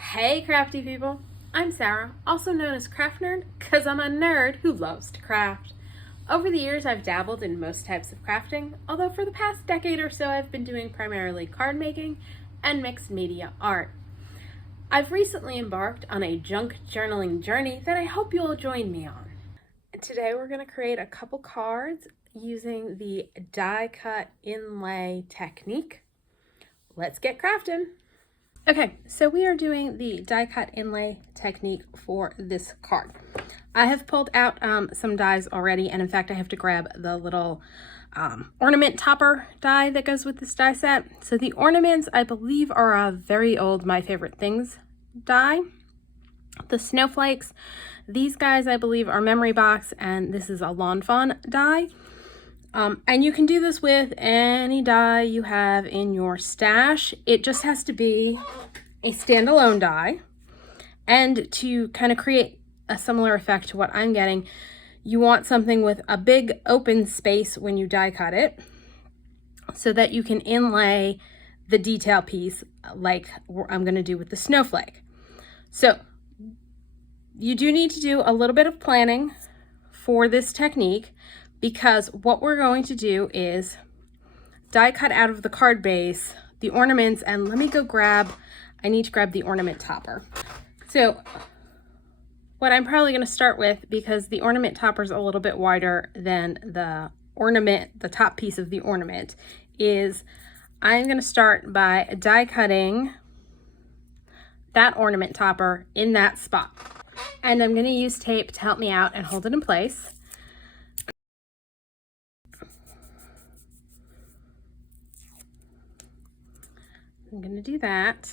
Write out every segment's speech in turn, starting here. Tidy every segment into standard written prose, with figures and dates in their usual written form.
Hey crafty people, I'm Sarah, also known as Craft Nerd because I'm a nerd who loves to craft. Over the years I've dabbled in most types of crafting, although for the past decade or so I've been doing primarily card making and mixed media art. I've recently embarked on a junk journaling journey that I hope you'll join me on. Today we're going to create a couple cards using the die cut inlay technique. Let's get crafting. Okay, so we are doing the die cut inlay technique for this card. I have pulled out some dies already, and in fact I have to grab the little ornament topper die that goes with this die set. So the ornaments, I believe, are a very old My Favorite Things die. The snowflakes, these guys I believe are Memory Box, and this is a Lawn Fawn die. And you can do this with any die you have in your stash. It just has to be a standalone die. And to kind of create a similar effect to what I'm getting, you want something with a big open space when you die cut it so that you can inlay the detail piece like I'm going to do with the snowflake. So you do need to do a little bit of planning for this technique, because what we're going to do is die cut out of the card base the ornaments, and let me go grab, I need to grab the ornament topper. So what I'm probably going to start with, because the ornament topper is a little bit wider than the ornament, the top piece of the ornament, is I'm going to start by die cutting that ornament topper in that spot. And I'm going to use tape to help me out and hold it in place. I'm going to do that.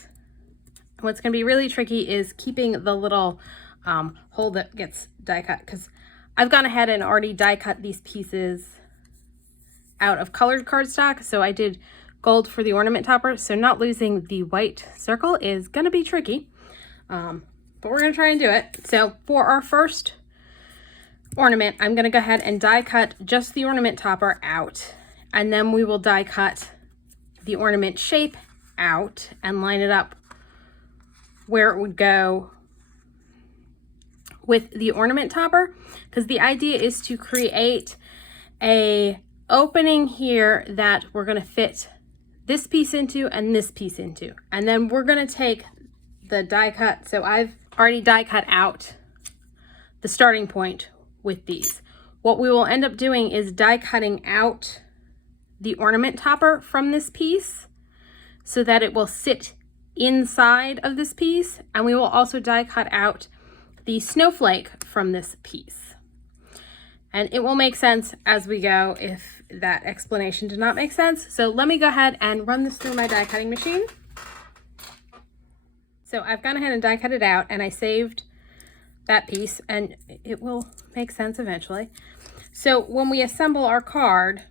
What's going to be really tricky is keeping the little hole that gets die cut, because I've gone ahead and already die cut these pieces out of colored cardstock. So I did gold for the ornament topper. So not losing the white circle is going to be tricky, but we're going to try and do it. So for our first ornament, I'm going to go ahead and die cut just the ornament topper out, and then we will die cut the ornament shape out and line it up where it would go with the ornament topper, because the idea is to create a opening here that we're going to fit this piece into and this piece into, and then we're going to take the die cut. So I've already die cut out the starting point with these. What we will end up doing is die cutting out the ornament topper from this piece so that it will sit inside of this piece, and we will also die cut out the snowflake from this piece. And it will make sense as we go if that explanation did not make sense. So let me go ahead and run this through my die cutting machine. So I've gone ahead and die cut it out, and I saved that piece, and it will make sense eventually. So when we assemble our card,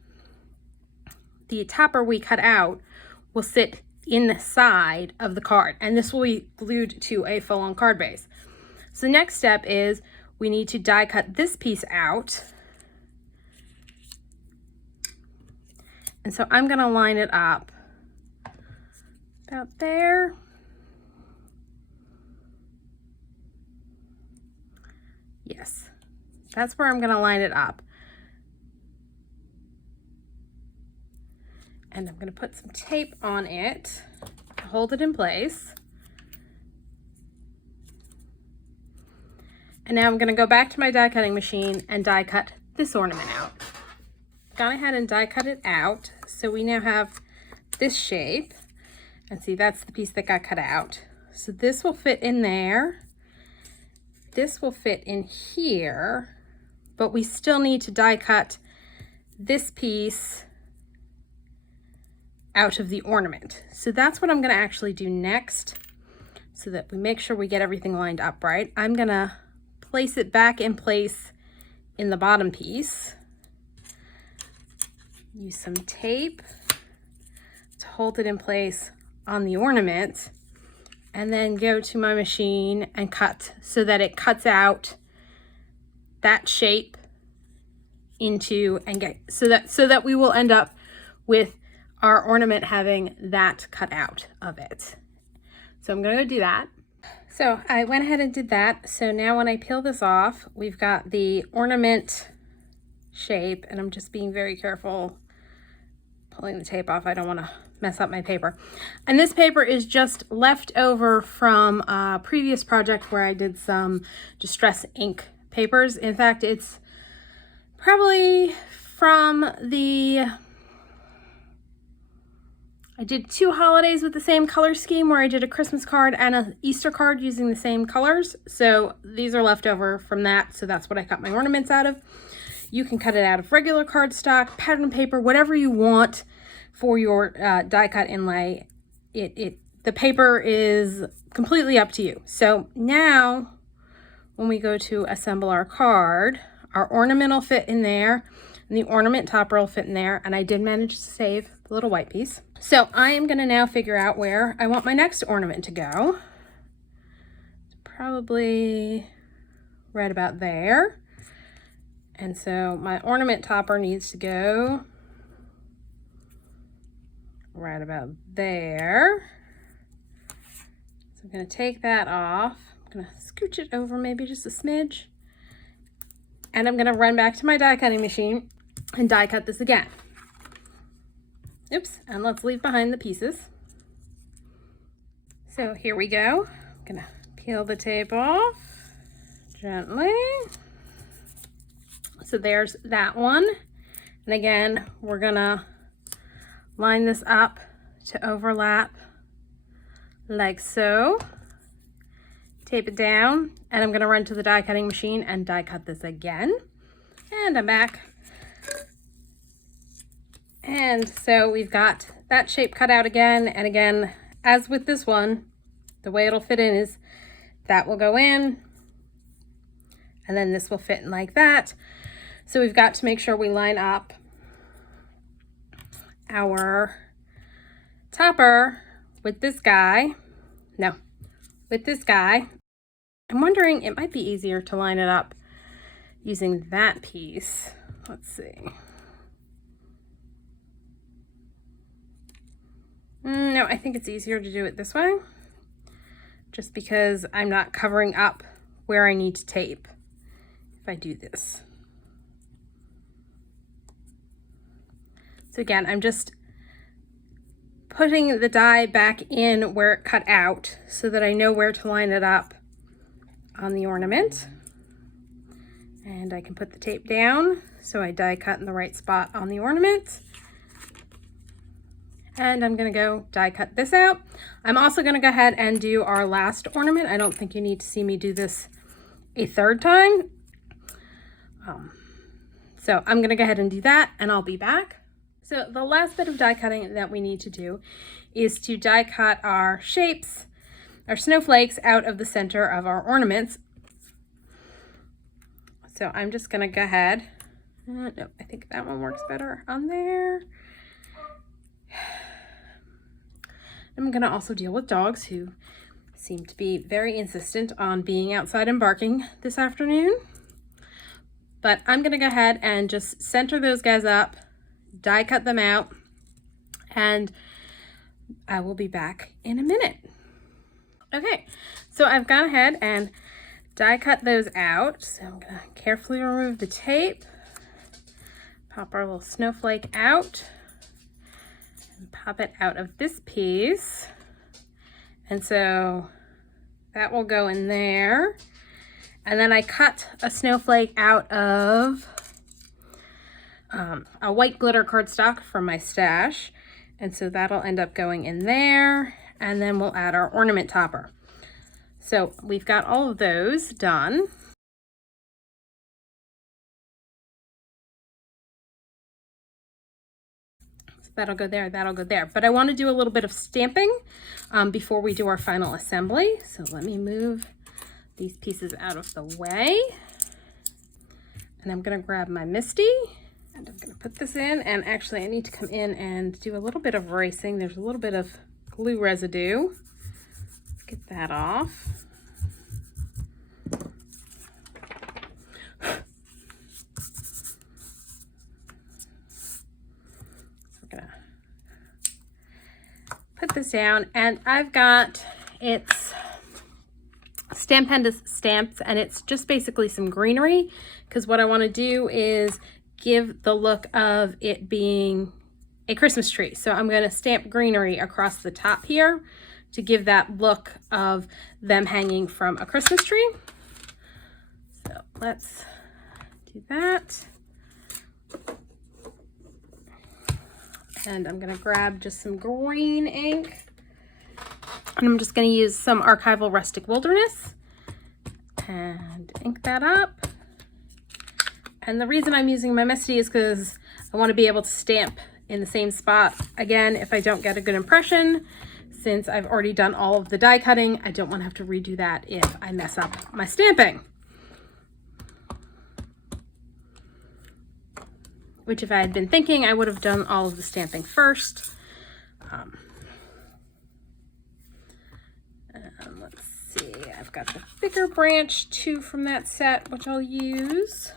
the topper we cut out will sit inside of the card, and this will be glued to a full-on card base. So the next step is we need to die cut this piece out, and so I'm going to line it up about there. Yes, that's where I'm going to line it up. And I'm going to put some tape on it to hold it in place. And now I'm going to go back to my die cutting machine and die cut this ornament out. Gone ahead and die cut it out. So we now have this shape. And see, that's the piece that got cut out. So this will fit in there. This will fit in here. But we still need to die cut this piece out of the ornament. So that's what I'm going to actually do next, so that we make sure we get everything lined up right. I'm going to place it back in place in the bottom piece. Use some tape to hold it in place on the ornament, and then go to my machine and cut so that it cuts out that shape into, and get so that we will end up with our ornament having that cut out of it. So I'm going to do that. So I went ahead and did that. So now when I peel this off, we've got the ornament shape, and I'm just being very careful pulling the tape off. I don't want to mess up my paper. And this paper is just left over from a previous project where I did some distress ink papers. In fact, it's probably from I did 2 holidays with the same color scheme where I did a Christmas card and an Easter card using the same colors. So these are left over from that. So that's what I cut my ornaments out of. You can cut it out of regular cardstock, pattern paper, whatever you want for your die cut inlay. The paper is completely up to you. So now when we go to assemble our card, our ornament will fit in there and the ornament topper will fit in there. And I did manage to save the little white piece. So I am going to now figure out where I want my next ornament to go. It's probably right about there. And so my ornament topper needs to go right about there. So I'm going to take that off. I'm going to scooch it over maybe just a smidge. And I'm going to run back to my die cutting machine and die cut this again. Oops, and let's leave behind the pieces. So here we go. I'm gonna peel the tape off gently. So there's that one. And again, we're gonna line this up to overlap like so. Tape it down, and I'm gonna run to the die cutting machine and die cut this again. And I'm back. And so we've got that shape cut out again. And again, as with this one, the way it'll fit in is that will go in and then this will fit in like that. So we've got to make sure we line up our topper with this guy. No, with this guy. I'm wondering, it might be easier to line it up using that piece. Let's see. No, I think it's easier to do it this way, just because I'm not covering up where I need to tape if I do this. So again, I'm just putting the die back in where it cut out so that I know where to line it up on the ornament. And I can put the tape down so I die cut in the right spot on the ornament. And I'm gonna go die cut this out. I'm also gonna go ahead and do our last ornament. I don't think you need to see me do this a third time. So I'm gonna go ahead and do that and I'll be back. So the last bit of die cutting that we need to do is to die cut our shapes, our snowflakes out of the center of our ornaments. So I'm just gonna go ahead. No, I think that one works better on there. I'm gonna also deal with dogs who seem to be very insistent on being outside and barking this afternoon. But I'm gonna go ahead and just center those guys up, die cut them out, and I will be back in a minute. Okay, so I've gone ahead and die cut those out. So I'm gonna carefully remove the tape, pop our little snowflake out, and pop it out of this piece. And so that will go in there. And then I cut a snowflake out of a white glitter cardstock from my stash. And so that'll end up going in there. And then we'll add our ornament topper. So we've got all of those done. So that'll go there, that'll go there. But I want to do a little bit of stamping before we do our final assembly. So let me move these pieces out of the way. And I'm going to grab my Misty and I'm going to put this in. And actually I need to come in and do a little bit of erasing. There's a little bit of glue residue. Let's get that off. Put this down, and I've got, it's Stampendous stamps, and it's just basically some greenery, because what I want to do is give the look of it being a Christmas tree. So I'm going to stamp greenery across the top here to give that look of them hanging from a Christmas tree. So let's do that. And I'm going to grab just some green ink. And I'm just going to use some Archival Rustic Wilderness and ink that up. And the reason I'm using my Misty is because I want to be able to stamp in the same spot again if I don't get a good impression. Since I've already done all of the die cutting, I don't want to have to redo that if I mess up my stamping. Which, if I had been thinking, I would have done all of the stamping first. Let's see, I've got the bigger branch too from that set, which I'll use.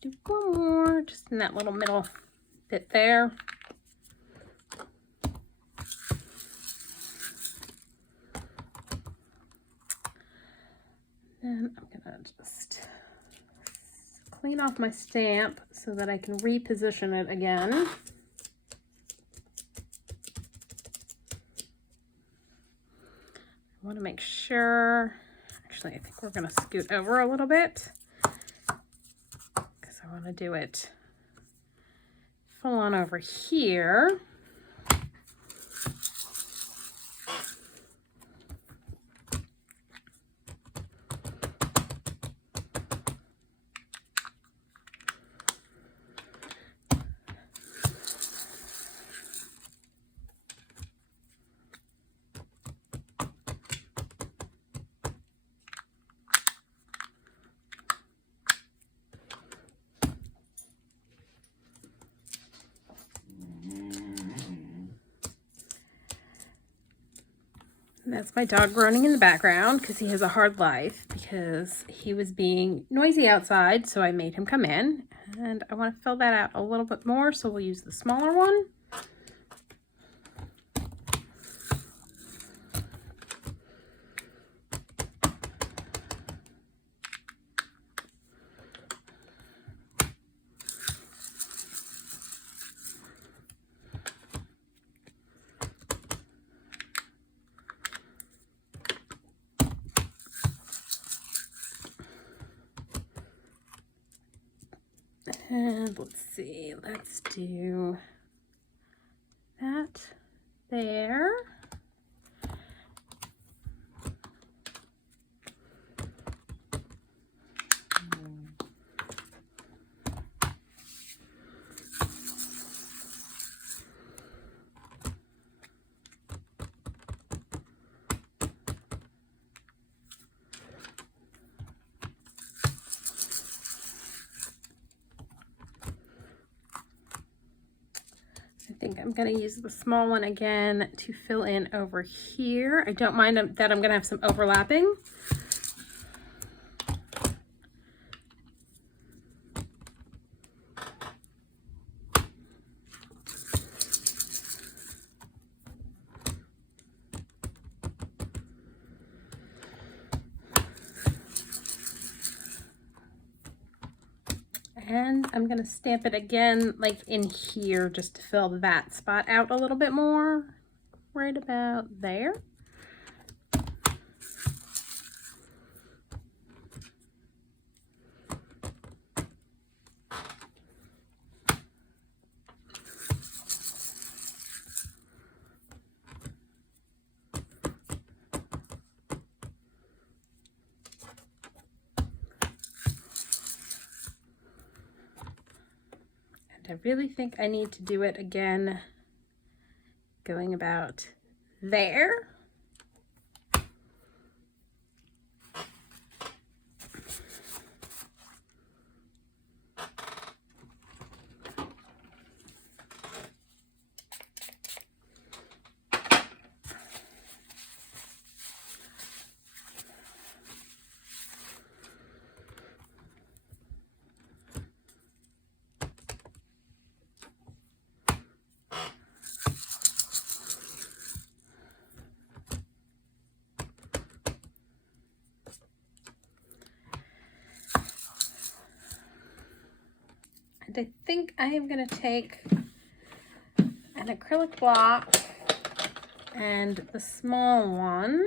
Do one more, just in that little middle bit there. Then I'm gonna just clean off my stamp so that I can reposition it again. I want to make sure, actually I think we're gonna scoot over a little bit. I want to do it full on over here. And that's my dog groaning in the background because he has a hard life because he was being noisy outside, so I made him come in. And I want to fill that out a little bit more, so we'll use the smaller one. And let's see, let's do that there. I think I'm going to use the small one again to fill in over here. I don't mind that I'm going to have some overlapping. And I'm going to stamp it again, like in here, just to fill that spot out a little bit more, right about there. I really think I need to do it again, going about there. And I think I am going to take an acrylic block and the small one.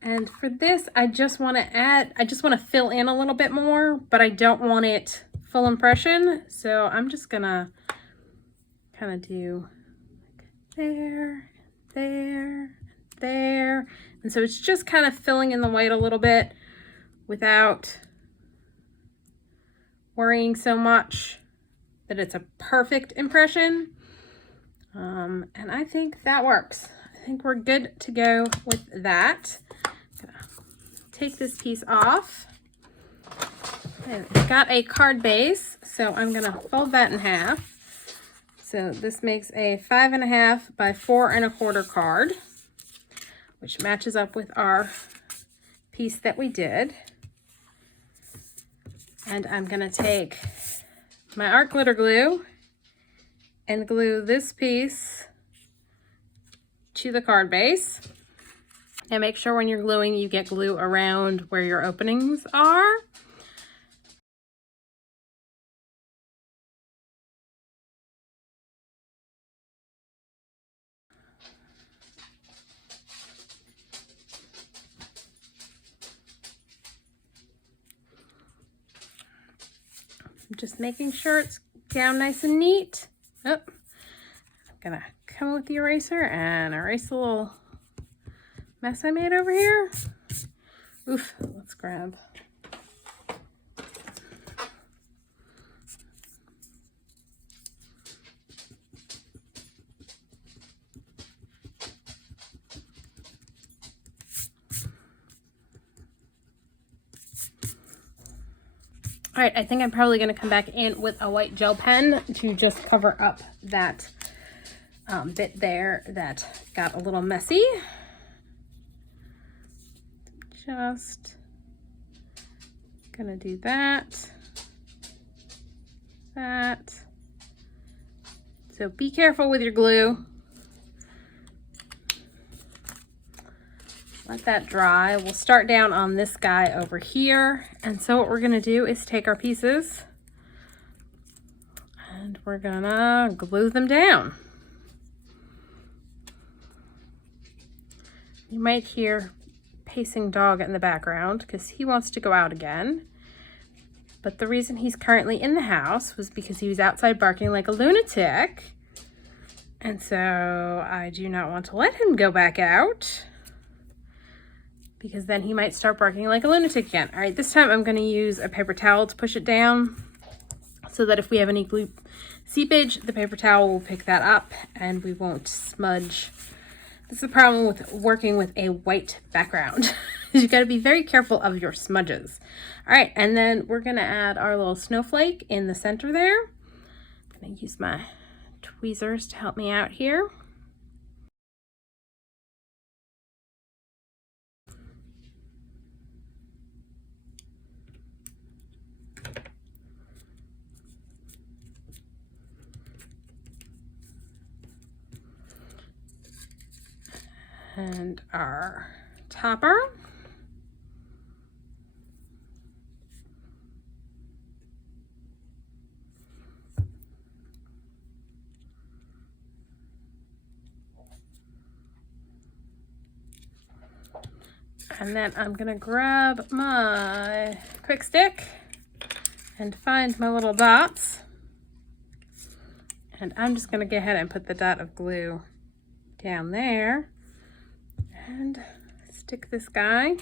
And for this, I just want to fill in a little bit more, but I don't want it full impression. So I'm just going to kind of do there, there, there. And so it's just kind of filling in the white a little bit without worrying so much that it's a perfect impression. And I think that works. I think we're good to go with that. I'm gonna take this piece off. And it's got a card base, so I'm gonna fold that in half. So this makes a 5.5 by 4 1/4 card, which matches up with our piece that we did. And I'm gonna take my art glitter glue and glue this piece to the card base. And make sure when you're gluing, you get glue around where your openings are. Just making sure it's down nice and neat. Oh, I'm gonna come with the eraser and erase the little mess I made over here. Oof, let's grab. All right, I think I'm probably going to come back in with a white gel pen to just cover up that bit there that got a little messy. Just gonna do that. So be careful with your glue. Let that dry. We'll start down on this guy over here. And so what we're gonna do is take our pieces and we're gonna glue them down. You might hear pacing dog in the background because he wants to go out again. But the reason he's currently in the house was because he was outside barking like a lunatic. And so I do not want to let him go back out, because then he might start barking like a lunatic again. All right, this time I'm going to use a paper towel to push it down so that if we have any glue seepage, the paper towel will pick that up and we won't smudge. This is the problem with working with a white background. You've got to be very careful of your smudges. All right, and then we're going to add our little snowflake in the center there. I'm going to use my tweezers to help me out here. And our topper. And then I'm gonna grab my quick stick and find my little dots. And I'm just gonna go ahead and put the dot of glue down there. And stick this guy.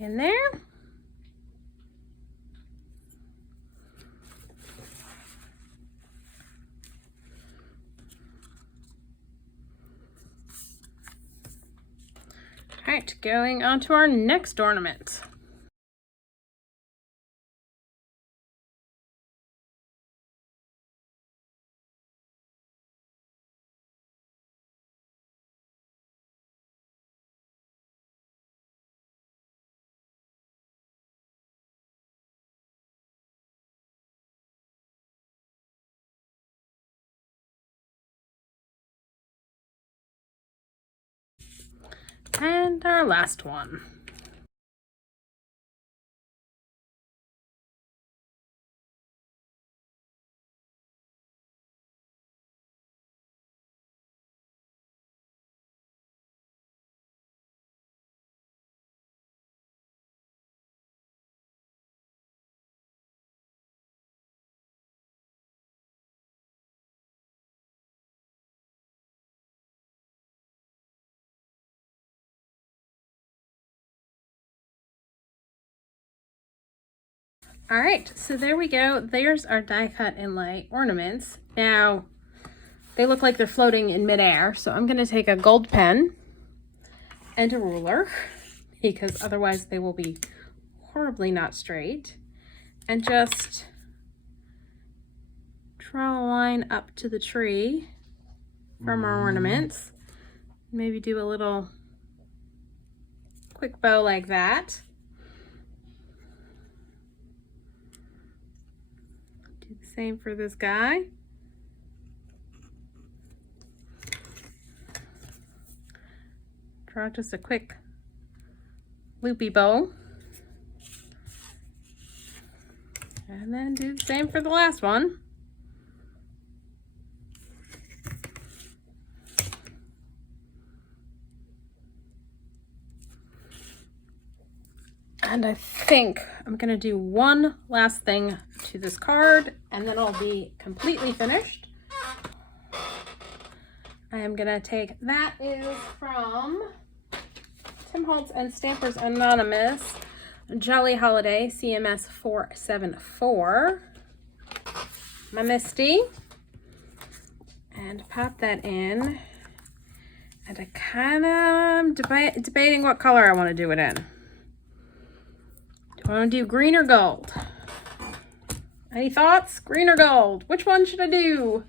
in there. All right, going on to our next ornament. And our last one. All right, so there we go. There's our die cut inlay ornaments. Now, they look like they're floating in midair, so I'm gonna take a gold pen and a ruler, because otherwise they will be horribly not straight, and just draw a line up to the tree from our ornaments. Maybe do a little quick bow like that. Do the same for this guy. Draw just a quick loopy bow. And then do the same for the last one. And I think I'm gonna do one last thing to this card and then I'll be completely finished. I am gonna take, that is from Tim Holtz and Stampers Anonymous, Jolly Holiday, CMS 474. My Misty. And pop that in. And I kind of debating what color I want to do it in. Do I want to do green or gold? Any thoughts? Green or gold? Which one should I do?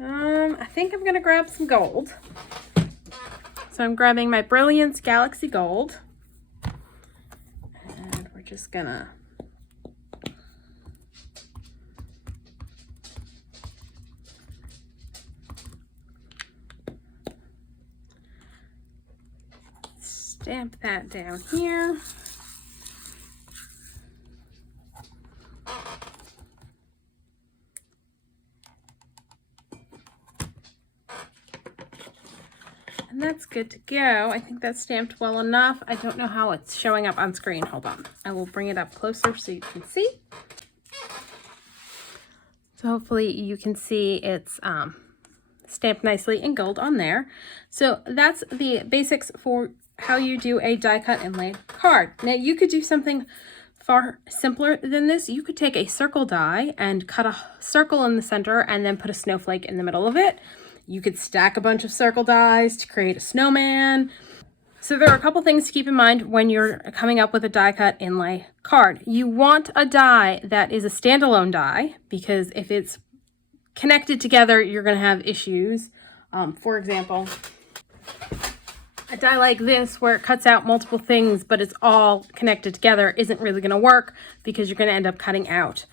I think I'm going to grab some gold. So I'm grabbing my Brilliance Galaxy Gold. And we're just going to stamp that down here. And that's good to go. I think that's stamped well enough. I don't know how it's showing up on screen. Hold on. I will bring it up closer so you can see. So hopefully you can see it's stamped nicely in gold on there. So that's the basics for how you do a die cut inlay card. Now you could do something far simpler than this. You could take a circle die and cut a circle in the center and then put a snowflake in the middle of it. You could stack a bunch of circle dies to create a snowman. So there are a couple things to keep in mind when you're coming up with a die cut inlay card. You want a die that is a standalone die, because if it's connected together, you're going to have issues. For example, a die like this where it cuts out multiple things but it's all connected together isn't really going to work, because you're going to end up cutting out,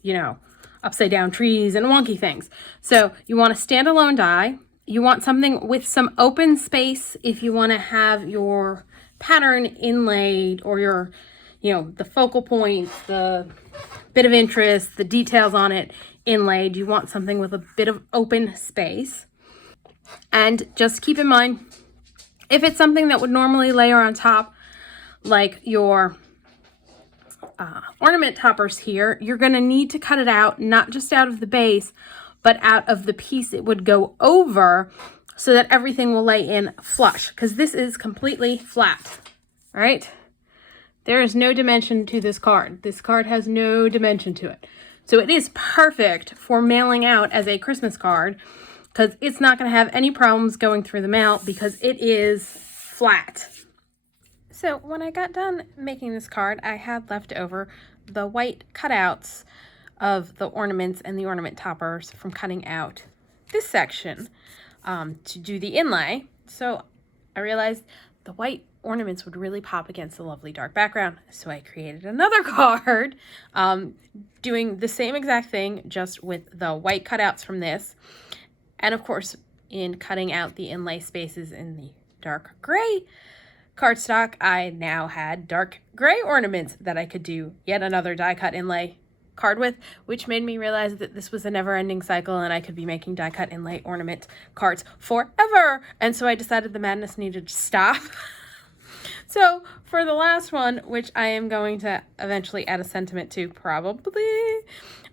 you know, upside down trees and wonky things. So you want a standalone die. You want something with some open space if you want to have your pattern inlaid, or your, you know, the focal points, the bit of interest, the details on it inlaid. You want something with a bit of open space. And just keep in mind, if it's something that would normally layer on top, like your ornament toppers here, you're going to need to cut it out, not just out of the base, but out of the piece it would go over, so that everything will lay in flush, because this is completely flat. All right. There is no dimension to this card. This card has no dimension to it. So it is perfect for mailing out as a Christmas card because it's not going to have any problems going through the mail because it is flat. So when I got done making this card, I had left over the white cutouts of the ornaments and the ornament toppers from cutting out this section to do the inlay. So I realized the white ornaments would really pop against the lovely dark background. So I created another card doing the same exact thing, just with the white cutouts from this. And of course, in cutting out the inlay spaces in the dark gray cardstock, I now had dark gray ornaments that I could do yet another die cut inlay card with, which made me realize that this was a never-ending cycle and I could be making die cut inlay ornament cards forever. And so I decided the madness needed to stop. So for the last one, which I am going to eventually add a sentiment to probably,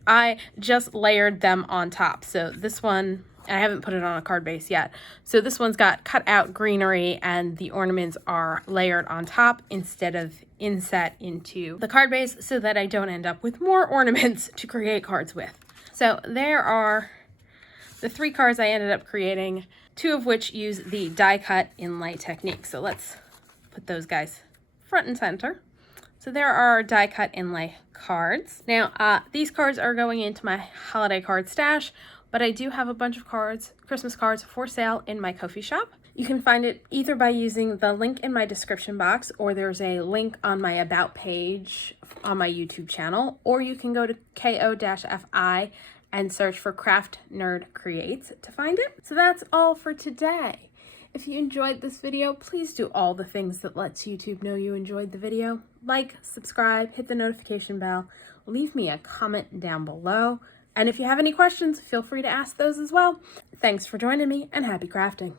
I just layered them on top. So this one, I haven't put it on a card base yet. So this one's got cut out greenery and the ornaments are layered on top instead of inset into the card base so that I don't end up with more ornaments to create cards with. So there are the 3 cards I ended up creating, 2 of which use the die cut inlay technique. So let's put those guys front and center. So there are die cut inlay cards. Now these cards are going into my holiday card stash, but I do have a bunch of cards, Christmas cards for sale in my Ko-fi shop. You can find it either by using the link in my description box, or there's a link on my about page on my YouTube channel, or you can go to ko-fi and search for Craft Nerd Creates to find it. So that's all for today. If you enjoyed this video, please do all the things that lets YouTube know you enjoyed the video. Like, subscribe, hit the notification bell, leave me a comment down below. And if you have any questions, feel free to ask those as well. Thanks for joining me and happy crafting.